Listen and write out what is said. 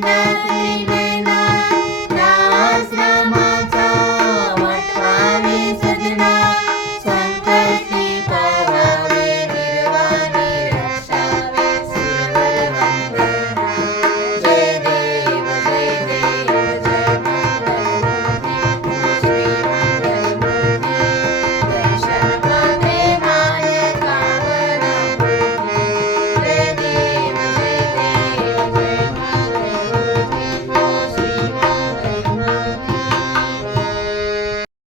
Padre y